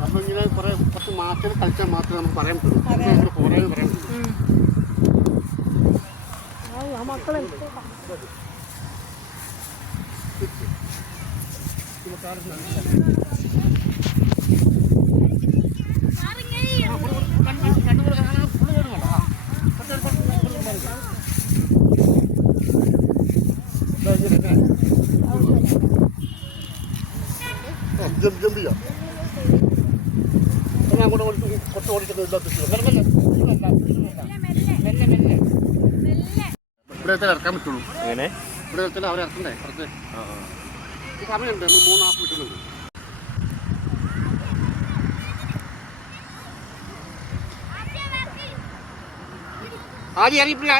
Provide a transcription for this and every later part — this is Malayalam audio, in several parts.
നമ്മളിങ്ങനെ കുറച്ച് മാറ്റം കളിച്ചാൽ മാത്രമേ നമുക്ക് പറയാൻ പറ്റുള്ളൂ. കുറേ പറയാൻ പറ്റുള്ളൂ. മക്കളെ ജമ്പ് ചെയ്യാം. അങ്ങോട്ട് കുറച്ച് ഓടിക്കുന്നത് ഇവിടെ ഇറക്കാൻ പറ്റുള്ളൂ. എങ്ങനെ ഇവിടെ അവരെ ഇറക്കണ്ടേ? പുറത്ത് സമയമുണ്ട്. 3.5 കിട്ടുന്നുണ്ട്. ആദ്യം എറിയിപ്പില്ല.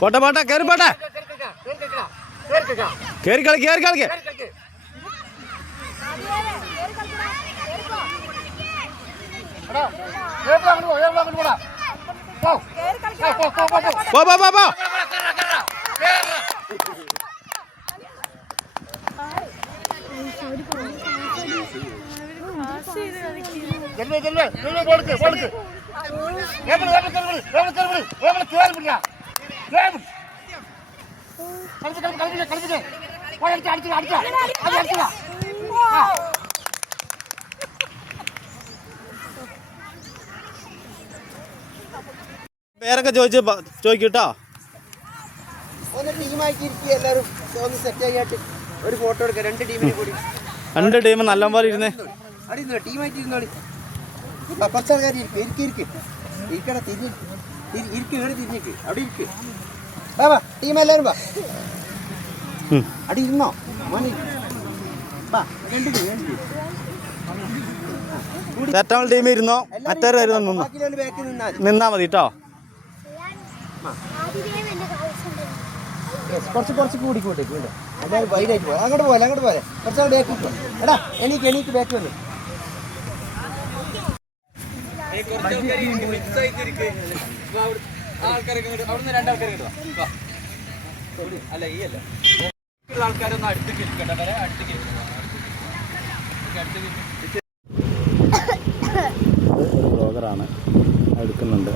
പോട്ടെ പോട്ടെ കേറി പോട്ടെ കേറി കളി പോ പേരൊക്കെ ചോദിക്കട്ടോ. ഒന്ന് ടീമാക്കിയിരിക്കുക. എല്ലാവരും ഒന്ന് സെറ്റ് ആയിട്ട് ഒരു ഫോട്ടോ എടുക്കാം. 2 ടീമിനെ കൂടി. 2 ടീം നല്ലപോലെ ഇരുന്നേ. അവിടെ ടീമായിട്ട് ഇരുന്നോളി. കുറച്ച് ആൾക്കാർ ഇരിക്കണ തിരിഞ്ഞിരിക്ക്. അവിടെ ഇരിക്ക്. വാ ടീം എല്ലാവരും വാ. അവിടെ ഇരുന്നോ മോനെ. വാ 2 ടീം. തെറ്റാൾ ടീം ഇരുന്നോ. മറ്റേ നിന്നാ മതി കേട്ടോ. കുറച്ച് കൂടിക്കോട്ടേക്ക്. എല്ലാവരും വൈകിട്ട് പോകാം. അങ്ങോട്ട് പോലെ കുറച്ചാൾ ബാക്കിൽ പോ. എടാ എനിക്ക് ബാക്ക് വന്നു. ബ്ലോഗറാണ് എടുക്കുന്നുണ്ട്.